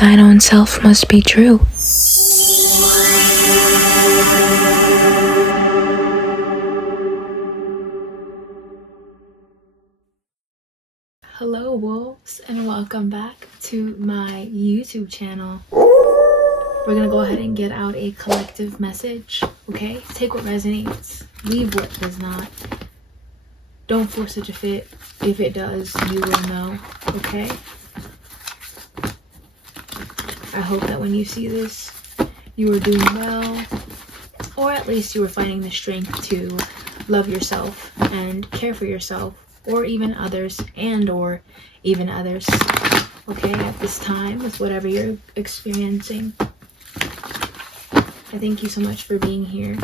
thine own self must be true. Hello wolves, and welcome back to my YouTube channel. We're gonna go ahead and get out a collective message, okay? Take what resonates, leave what does not. Don't force it to fit. If it does, you will know, okay? I hope that when you see this, you are doing well, or at least you are finding the strength to love yourself and care for yourself, or even others, or even others, okay, at this time with whatever you're experiencing. I thank you so much for being here.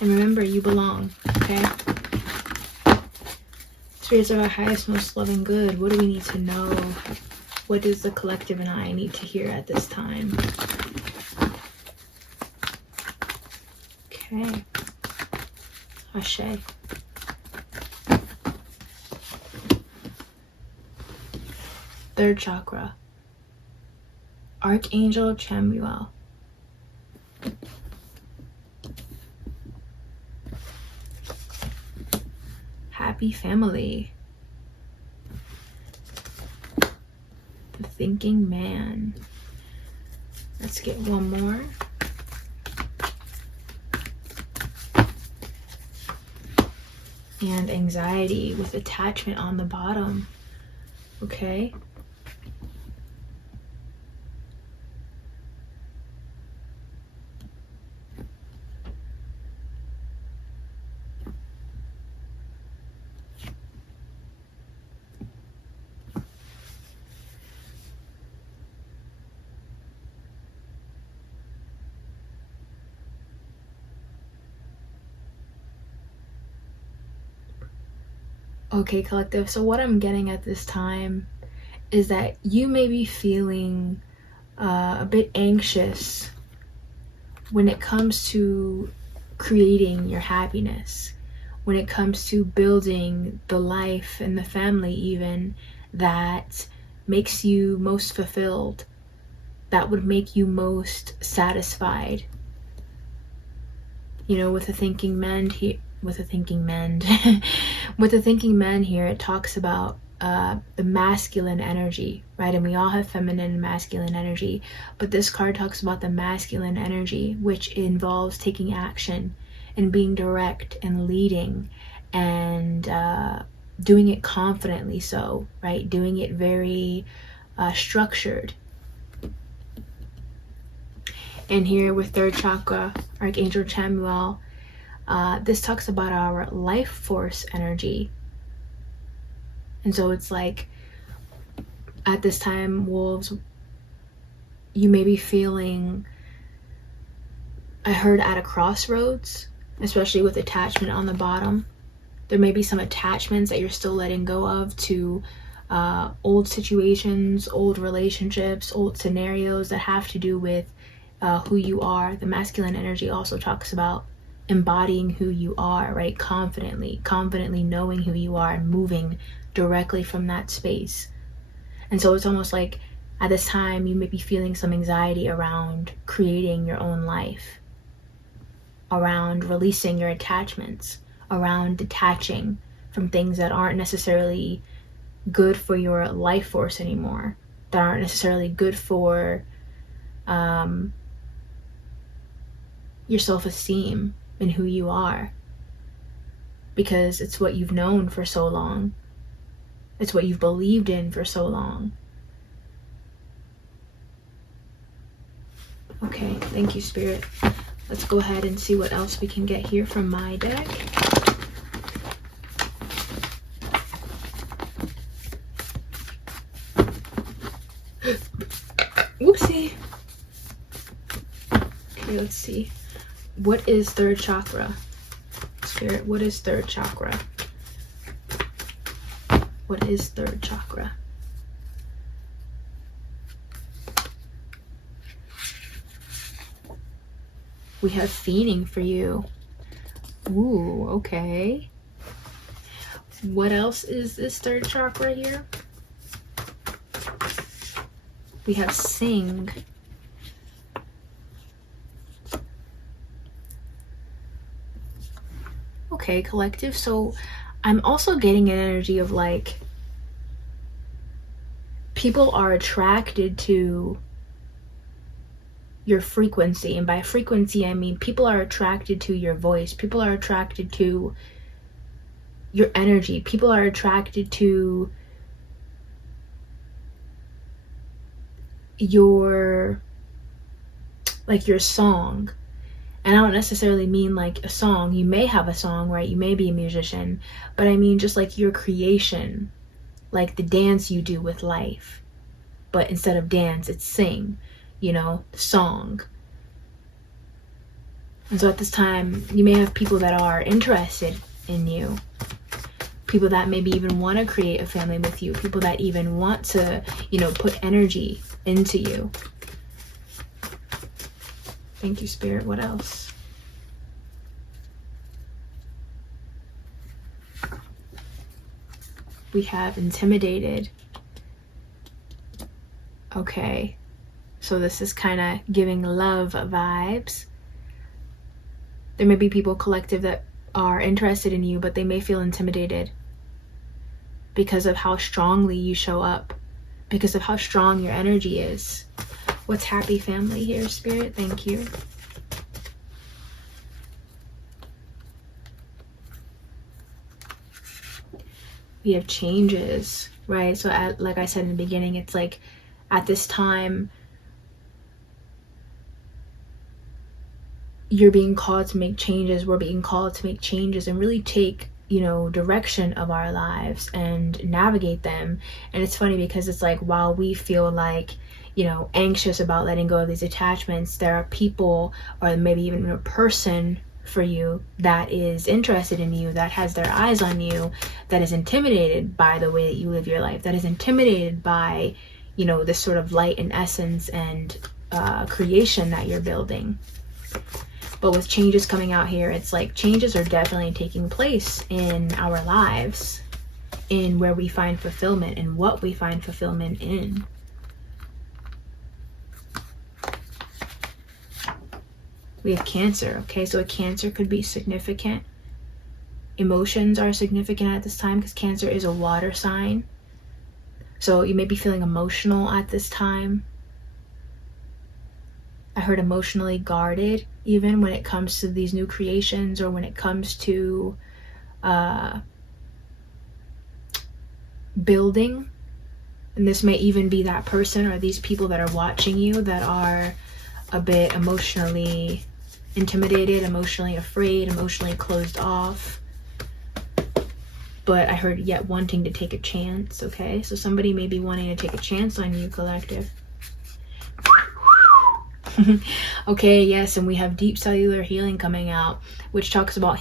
And remember, you belong, okay? Spirits of our highest, most loving good, what do we need to know? What does the collective and I need to hear at this time? Okay. Ashe. Third chakra. Archangel Chamuel. Happy family. The thinking man. Let's get one more. And anxiety with attachment on the bottom. Okay. Okay, collective, so what I'm getting at this time is that you may be feeling a bit anxious when it comes to creating your happiness, when it comes to building the life and the family even that makes you most fulfilled, that would make you most satisfied. You know, with the thinking man here, with the thinking man here, it talks about the masculine energy, right? And we all have feminine and masculine energy, but this card talks about the masculine energy, which involves taking action and being direct and leading and doing it confidently, so right, doing it very structured. And here with third chakra, Archangel Chamuel, this talks about our life force energy. And so it's like, at this time, wolves, you may be feeling, I heard, at a crossroads, especially with attachment on the bottom. There may be some attachments that you're still letting go of to old situations, old relationships, old scenarios that have to do with who you are. The masculine energy also talks about embodying who you are, right? Confidently knowing who you are and moving directly from that space. And so it's almost like at this time you may be feeling some anxiety around creating your own life, around releasing your attachments, around detaching from things that aren't necessarily good for your life force anymore, that aren't necessarily good for your self-esteem and who you are, because it's what you've known for so long. It's what you've believed in for so long. Okay, thank you, Spirit. Let's go ahead and see what else we can get here from my deck. Whoopsie. Okay, let's see. What is third chakra? Spirit, what is third chakra? What is third chakra? We have fiending for you. Ooh, okay. What else is this third chakra here? We have sing. Okay, collective. So I'm also getting an energy of like people are attracted to your frequency, and by frequency I mean people are attracted to your voice, people are attracted to your energy, people are attracted to your song. And I don't necessarily mean like a song. You may have a song, right? You may be a musician, but I mean just like your creation, like the dance you do with life. But instead of dance, it's sing, song. And so at this time, you may have people that are interested in you, people that maybe even want to create a family with you, people that even want to, put energy into you. Thank you, Spirit. What else? We have intimidated. Okay. So this is kind of giving love vibes. There may be people collective that are interested in you, but they may feel intimidated because of how strongly you show up, because of how strong your energy is. What's happy family here, Spirit? Thank you. We have changes, right? So like I said in the beginning, it's like at this time, you're being called to make changes. We're being called to make changes and really take, direction of our lives and navigate them. And it's funny because it's like, while we feel like, anxious about letting go of these attachments, there are people, or maybe even a person for you that is interested in you, that has their eyes on you, that is intimidated by the way that you live your life, that is intimidated by, this sort of light and essence and creation that you're building. But with changes coming out here, it's like changes are definitely taking place in our lives, in where we find fulfillment and what we find fulfillment in. We have Cancer. Okay, so a Cancer could be significant. Emotions are significant at this time because Cancer is a water sign. So you may be feeling emotional at this time. I heard emotionally guarded, even when it comes to these new creations, or when it comes to building. And this may even be that person or these people that are watching you that are a bit emotionally intimidated, emotionally afraid, emotionally closed off. But I heard yet wanting to take a chance. Okay, so somebody may be wanting to take a chance on you, collective. Okay, yes, and we have deep cellular healing coming out, which talks about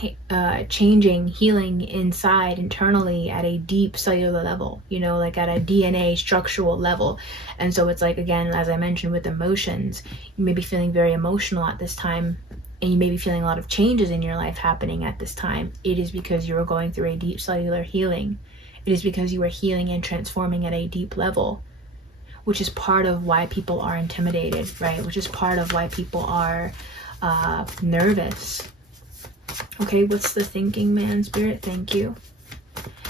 changing, healing inside, internally, at a deep cellular level, like at a DNA structural level. And so it's like, again, as I mentioned with emotions, you may be feeling very emotional at this time, and you may be feeling a lot of changes in your life happening at this time. It is because you are going through a deep cellular healing. It is because you are healing and transforming at a deep level, which is part of why people are intimidated, right? Which is part of why people are nervous. Okay, what's the thinking man, Spirit? Thank you.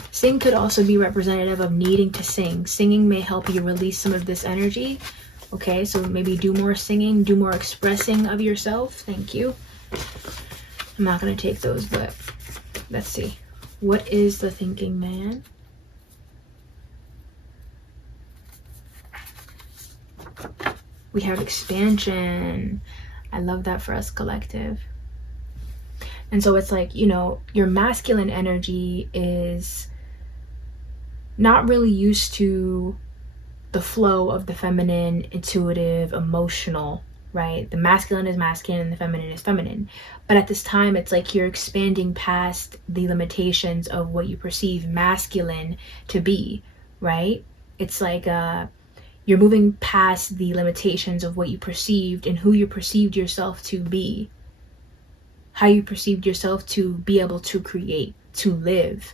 Sing could also be representative of needing to sing. Singing may help you release some of this energy. Okay, so maybe do more singing, do more expressing of yourself. Thank you. I'm not going to take those, but let's see. What is the thinking man? We have expansion. I love that for us, collective. And so it's like, your masculine energy is not really used to the flow of the feminine, intuitive, emotional, right? The masculine is masculine and the feminine is feminine. But at this time, it's like you're expanding past the limitations of what you perceive masculine to be, right? It's like you're moving past the limitations of what you perceived and who you perceived yourself to be, how you perceived yourself to be able to create, to live.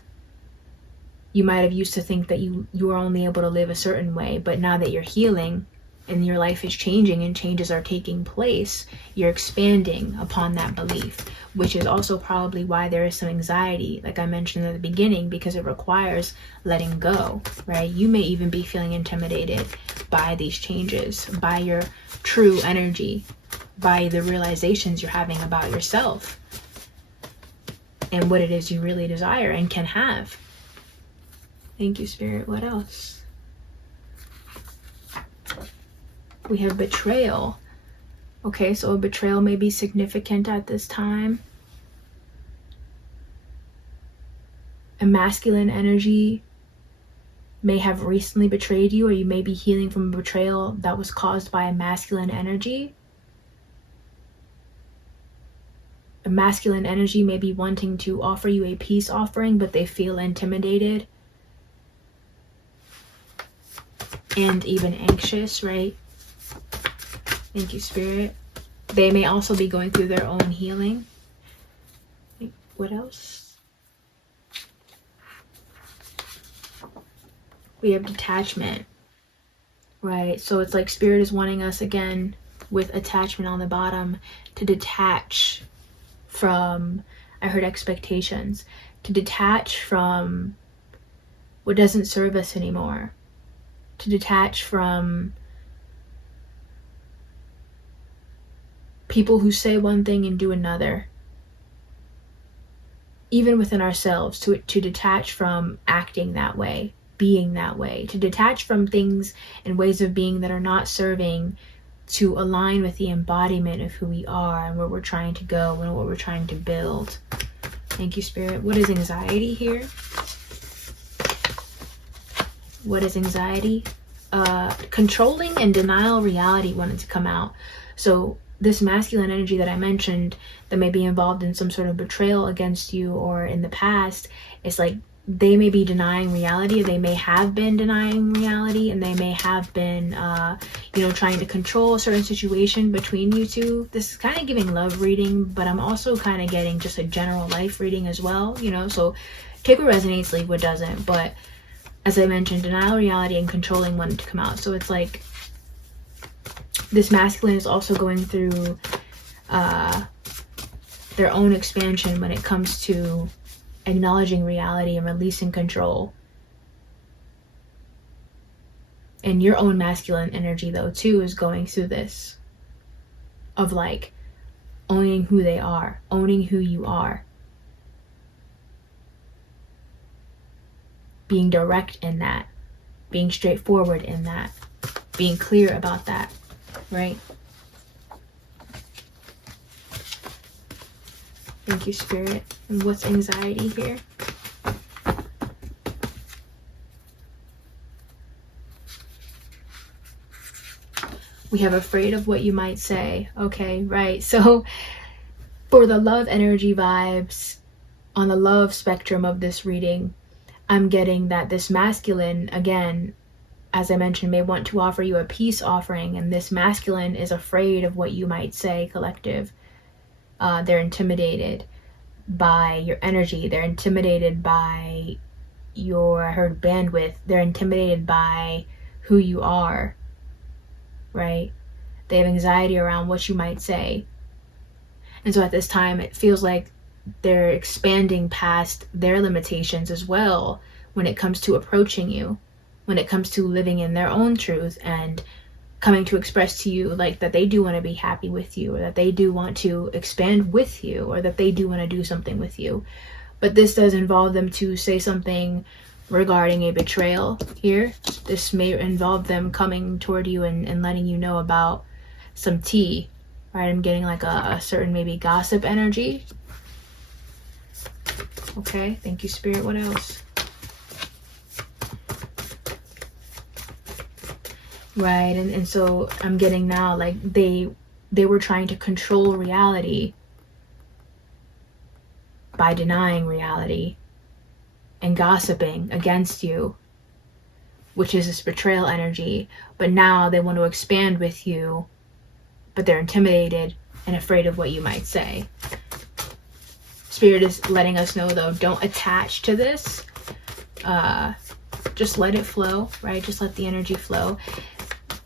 You might have used to think that you were only able to live a certain way, but now that you're healing, and your life is changing and changes are taking place, you're expanding upon that belief, which is also probably why there is some anxiety, like I mentioned at the beginning, because it requires letting go, right? You may even be feeling intimidated by these changes, by your true energy, by the realizations you're having about yourself and what it is you really desire and can have. Thank you, Spirit. What else? We have betrayal. Okay, so a betrayal may be significant at this time. A masculine energy may have recently betrayed you, or you may be healing from a betrayal that was caused by a masculine energy. A masculine energy may be wanting to offer you a peace offering, but they feel intimidated and even anxious, right? Thank you, Spirit. They may also be going through their own healing. What else? We have detachment, right? So it's like Spirit is wanting us, again, with attachment on the bottom, to detach from, I heard expectations, to detach from what doesn't serve us anymore, to detach from people who say one thing and do another, even within ourselves, to detach from acting that way, being that way, to detach from things and ways of being that are not serving, to align with the embodiment of who we are and where we're trying to go and what we're trying to build. Thank you, Spirit. What is anxiety here? What is anxiety? Controlling and denial reality wanted to come out. So this masculine energy that I mentioned that may be involved in some sort of betrayal against you or in the past, it's like they may be denying reality, or they may have been denying reality, and they may have been trying to control a certain situation between you two. This is kind of giving love reading, but I'm also kind of getting just a general life reading as well, so take what resonates, leave what doesn't. But as I mentioned, denial reality and controlling wanted to come out. So it's like this masculine is also going through their own expansion when it comes to acknowledging reality and releasing control. And your own masculine energy, though, too, is going through this of like owning who they are, owning who you are, being direct in that, being straightforward in that, being clear about that, right? Thank you, Spirit. And what's anxiety here? We have afraid of what you might say. Okay, right. So for the love energy vibes, on the love spectrum of this reading, I'm getting that this masculine, again, as I mentioned, may want to offer you a peace offering, and this masculine is afraid of what you might say, collective. They're intimidated by your energy. They're intimidated by your, I heard, bandwidth. They're intimidated by who you are, right? They have anxiety around what you might say. And so at this time, it feels like they're expanding past their limitations as well when it comes to approaching you, when it comes to living in their own truth and coming to express to you like that they do want to be happy with you, or that they do want to expand with you, or that they do want to do something with you. But this does involve them to say something regarding a betrayal here. This may involve them coming toward you and letting you know about some tea, right? I'm getting like a certain maybe gossip energy. Okay, thank you, Spirit. What else? Right, and so I'm getting now like they were trying to control reality by denying reality and gossiping against you, which is this betrayal energy. But now they want to expand with you, but they're intimidated and afraid of what you might say. Spirit is letting us know, though, don't attach to this. Just let it flow, right? Just let the energy flow.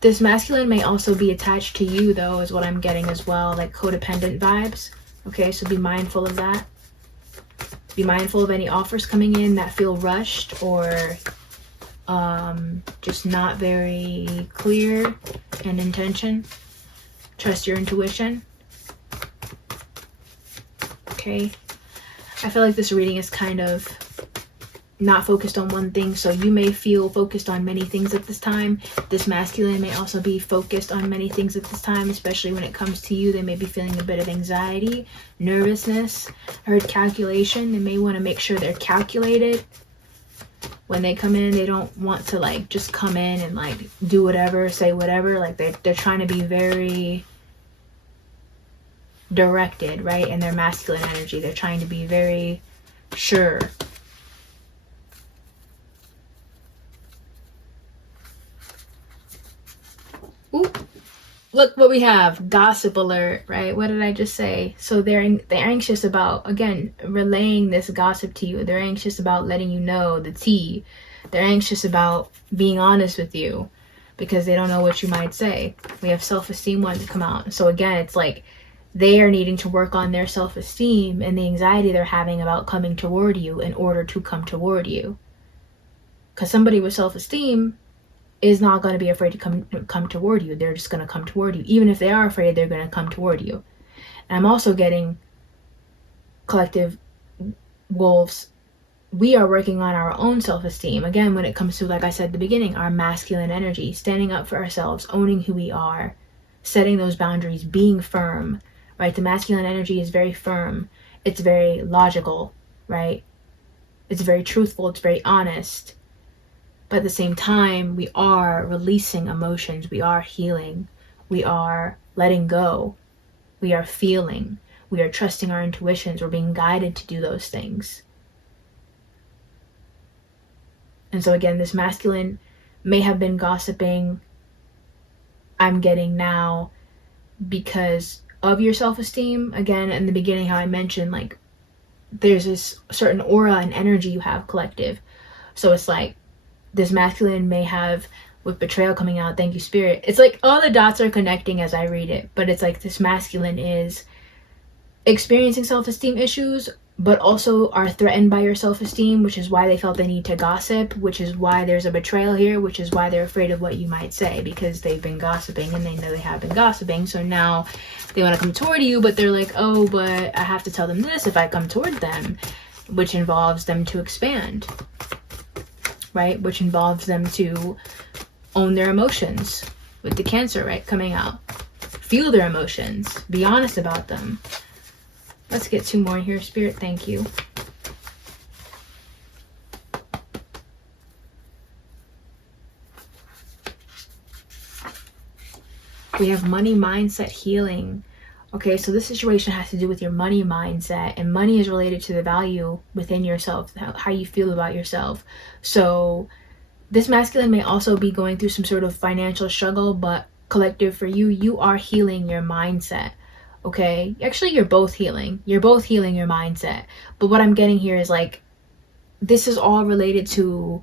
This masculine may also be attached to you, though, is what I'm getting as well, like codependent vibes. Okay, so be mindful of that. Be mindful of any offers coming in that feel rushed or just not very clear in intention. Trust your intuition. Okay, I feel like this reading is kind of not focused on one thing, so you may feel focused on many things at this time. This masculine may also be focused on many things at this time, especially when it comes to you. They may be feeling a bit of anxiety, nervousness. I heard calculation. They may want to make sure they're calculated when they come in. They don't want to like just come in and like do whatever, say whatever. Like they're trying to be very directed, right? In their masculine energy, they're trying to be very sure. Ooh, look what we have. Gossip alert, right? What did I just say? So they're anxious about, again, relaying this gossip to you. They're anxious about letting you know the tea. They're anxious about being honest with you because they don't know what you might say. We have self-esteem wanting to come out. So again, it's like they are needing to work on their self-esteem and the anxiety they're having about coming toward you in order to come toward you. Because somebody with self-esteem is not going to be afraid to come toward you. They're just going to come toward you. Even if they are afraid, they're going to come toward you. And I'm also getting collective wolves. We are working on our own self-esteem. Again, when it comes to, like I said at the beginning, our masculine energy, standing up for ourselves, owning who we are, setting those boundaries, being firm, right? The masculine energy is very firm. It's very logical, right? It's very truthful. It's very honest. But at the same time, we are releasing emotions. We are healing. We are letting go. We are feeling. We are trusting our intuitions. We're being guided to do those things. And so again, this masculine may have been gossiping, I'm getting now, because of your self-esteem. Again, in the beginning, how I mentioned, like, there's this certain aura and energy you have collective. So it's like, this masculine may have, with betrayal coming out, thank you spirit, it's like all the dots are connecting as I read it, but it's like this masculine is experiencing self-esteem issues, but also are threatened by your self-esteem, which is why they felt they need to gossip, which is why there's a betrayal here, which is why they're afraid of what you might say, because they've been gossiping and they know they have been gossiping. So now they want to come toward you, but they're like, oh, but I have to tell them this if I come toward them, which involves them to expand, right? Which involves them to own their emotions with the Cancer, right? Coming out. Feel their emotions. Be honest about them. Let's get two more here. Spirit, thank you. We have money mindset healing. Okay, so this situation has to do with your money mindset, and money is related to the value within yourself, how you feel about yourself. So this masculine may also be going through some sort of financial struggle, but collective for you, you are healing your mindset. Okay, actually you're both healing. You're both healing your mindset. But what I'm getting here is like, this is all related to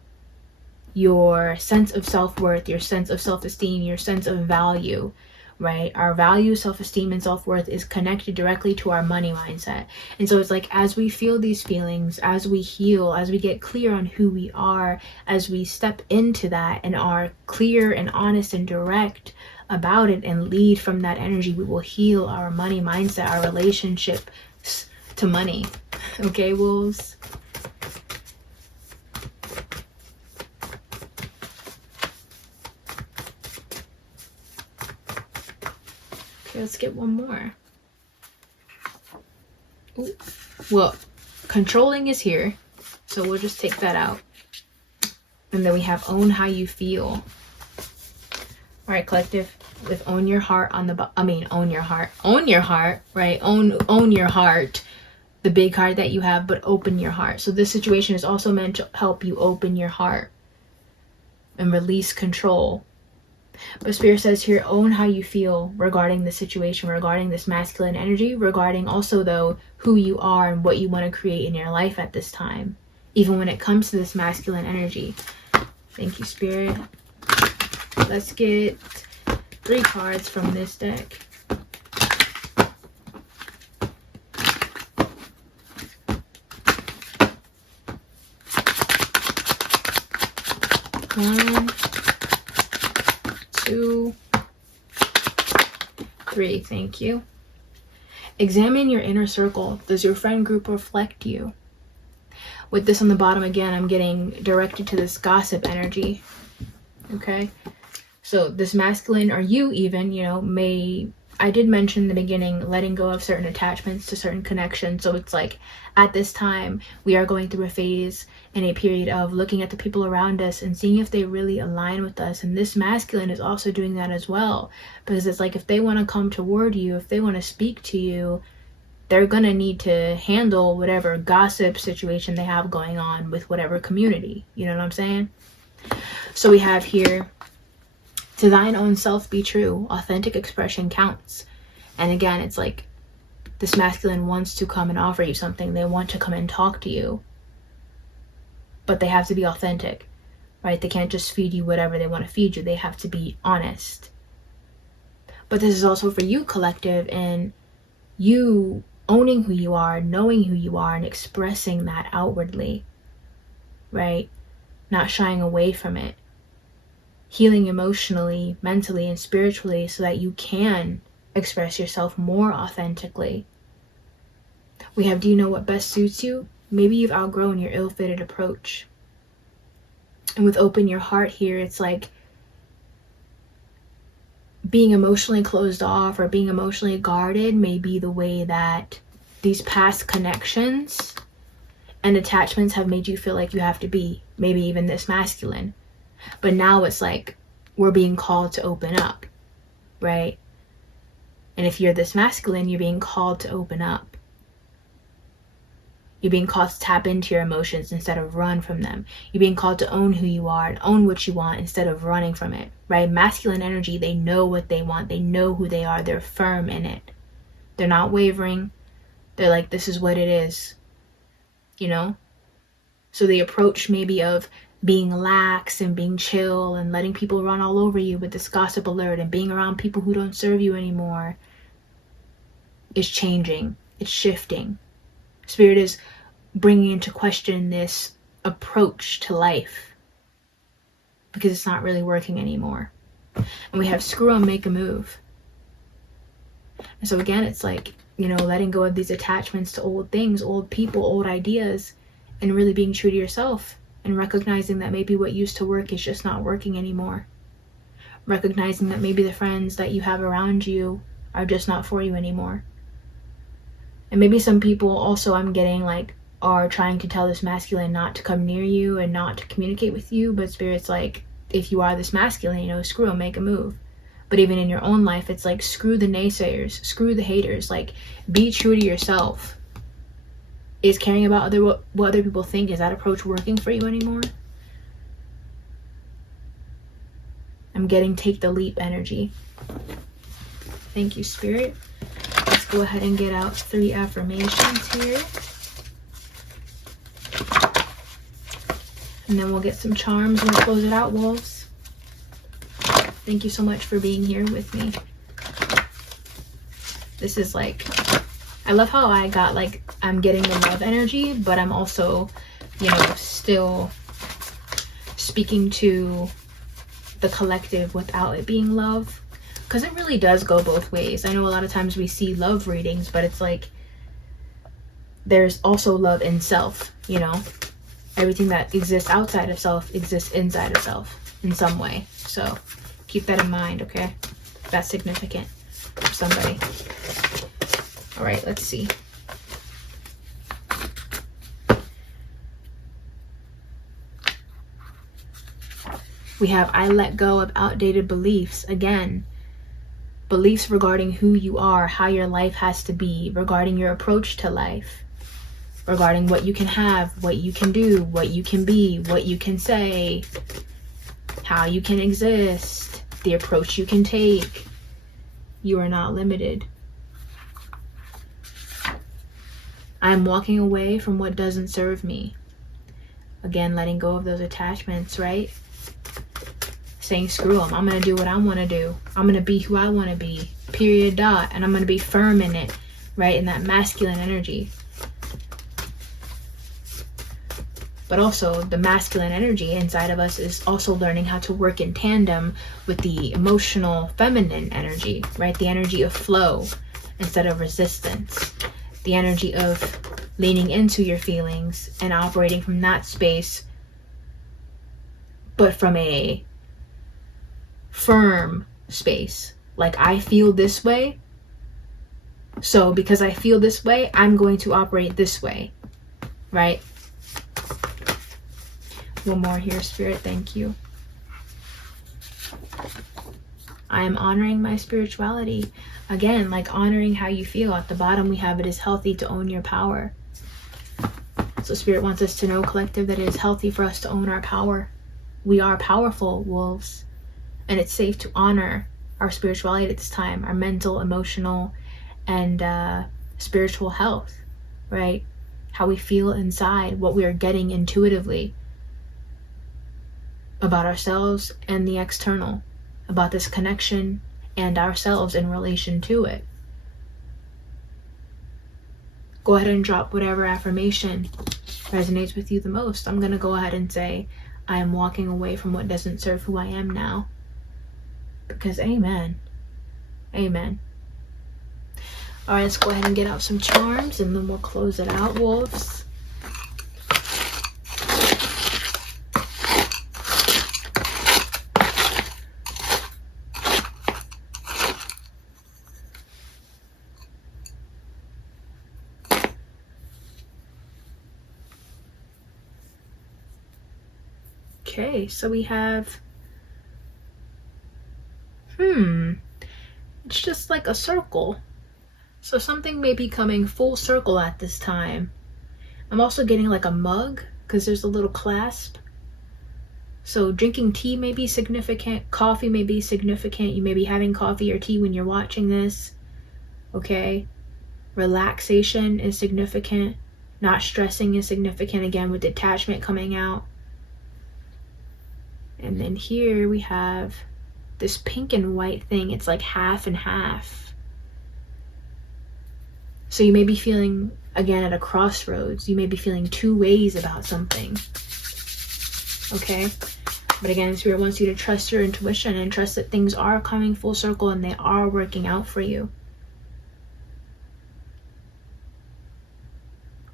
your sense of self-worth, your sense of self-esteem, your sense of value, right? Our value, self-esteem, and self-worth is connected directly to our money mindset. And so it's like, as we feel these feelings, as we heal, as we get clear on who we are, as we step into that and are clear and honest and direct about it and lead from that energy, we will heal our money mindset, our relationship to money. Okay, wolves? Okay, let's get one more. Ooh. Well, controlling is here, so we'll just take that out. And then we have own how you feel. All right, collective, with own your heart on the own your heart, right? Own your heart, the big heart that you have, but open your heart. So this situation is also meant to help you open your heart and release control. But Spirit says here, own how you feel regarding the situation, regarding this masculine energy, regarding also though who you are and what you want to create in your life at this time, even when it comes to this masculine energy. Thank you, Spirit. Let's get 3 cards from this deck. One, 2, 3. Thank you. Examine your inner circle. Does your friend group reflect you? With this on the bottom, again, I'm getting directed to this gossip energy. Okay? So this masculine, or you even, you know, I did mention in the beginning, letting go of certain attachments to certain connections. So it's like, at this time, we are going through a phase and a period of looking at the people around us and seeing if they really align with us. And this masculine is also doing that as well. Because it's like, if they want to come toward you, if they want to speak to you, they're going to need to handle whatever gossip situation they have going on with whatever community. You know what I'm saying? So we have here, to thine own self be true. Authentic expression counts. And again, it's like this masculine wants to come and offer you something. They want to come and talk to you. But they have to be authentic, right? They can't just feed you whatever they want to feed you. They have to be honest. But this is also for you, collective, and you owning who you are, knowing who you are, and expressing that outwardly, right? Not shying away from it. Healing emotionally, mentally, and spiritually so that you can express yourself more authentically. We have, do you know what best suits you? Maybe you've outgrown your ill-fitted approach. And with open your heart here, it's like being emotionally closed off or being emotionally guarded may be the way that these past connections and attachments have made you feel like you have to be. Maybe even this masculine. But now it's like we're being called to open up, right? And if you're this masculine, you're being called to open up. You're being called to tap into your emotions instead of run from them. You're being called to own who you are and own what you want instead of running from it, right? Masculine energy, they know what they want. They know who they are. They're firm in it. They're not wavering. They're like, this is what it is, you know? So the approach maybe of being lax and being chill and letting people run all over you with this gossip alert and being around people who don't serve you anymore is changing. It's shifting. Spirit is bringing into question this approach to life because it's not really working anymore. And we have screw and make a move. And so again, it's like, you know, letting go of these attachments to old things, old people, old ideas, and really being true to yourself. And recognizing that maybe what used to work is just not working anymore. Recognizing that maybe the friends that you have around you are just not for you anymore. And maybe some people also, I'm getting like, are trying to tell this masculine not to come near you and not to communicate with you. But Spirit's like, if you are this masculine, you know, screw them, make a move. But even in your own life, it's like, screw the naysayers, screw the haters. Like, be true to yourself. Is caring about what other people think, is that approach working for you anymore? I'm getting take the leap energy. Thank you, Spirit. Let's go ahead and get out 3 affirmations here. And then we'll get some charms and we'll close it out, wolves. Thank you so much for being here with me. This is like, I love how I got like, I'm getting the love energy, but I'm also, you know, still speaking to the collective without it being love. Because it really does go both ways. I know a lot of times we see love readings, but it's like, there's also love in self, you know? Everything that exists outside of self exists inside of self in some way. So keep that in mind, okay? That's significant for somebody. All right, let's see. We have, I let go of outdated beliefs. Again, beliefs regarding who you are, how your life has to be, regarding your approach to life, regarding what you can have, what you can do, what you can be, what you can say, how you can exist, the approach you can take. You are not limited. I'm walking away from what doesn't serve me. Again, letting go of those attachments, right? saying screw them. I'm going to do what I want to do. I'm going to be who I want to be, period, dot. And I'm going to be firm in it, right? In that masculine energy. But also the masculine energy inside of us is also learning how to work in tandem with the emotional feminine energy, right? The energy of flow instead of resistance. The energy of leaning into your feelings and operating from that space, but from a firm space. Like, I feel this way, so because I feel this way, I'm going to operate this way, right? One more here, Spirit. Thank you. I am honoring my spirituality. Again, like honoring how you feel. At the bottom, we have it is healthy to own your power. So Spirit wants us to know, collective, that it is healthy for us to own our power. We are powerful wolves. And it's safe to honor our spirituality at this time. Our mental, emotional, and spiritual health, right? How we feel inside. What we are getting intuitively about ourselves and the external, about this connection and ourselves in relation to it. Go ahead and drop whatever affirmation resonates with you the most. I'm going to go ahead and say, I am walking away from what doesn't serve who I am now. Because amen. Amen. All right, let's go ahead and get out some charms and then we'll close it out, wolves. Okay, so we have, it's just like a circle. So something may be coming full circle at this time. I'm also getting like a mug because there's a little clasp. So drinking tea may be significant. Coffee may be significant. You may be having coffee or tea when you're watching this. Okay. Relaxation is significant. Not stressing is significant, again, with detachment coming out. And then here we have this pink and white thing. It's like half and half. So you may be feeling, again, at a crossroads. You may be feeling two ways about something. Okay? But again, Spirit wants you to trust your intuition and trust that things are coming full circle and they are working out for you.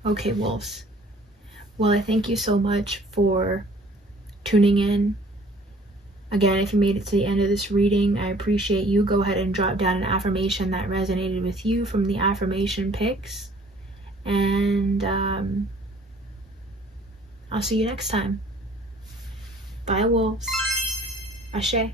Okay, wolves. Well, I thank you so much for tuning in. Again, if you made it to the end of this reading, I appreciate you. Go ahead and drop down an affirmation that resonated with you from the affirmation picks. And I'll see you next time. Bye, wolves. Ashe.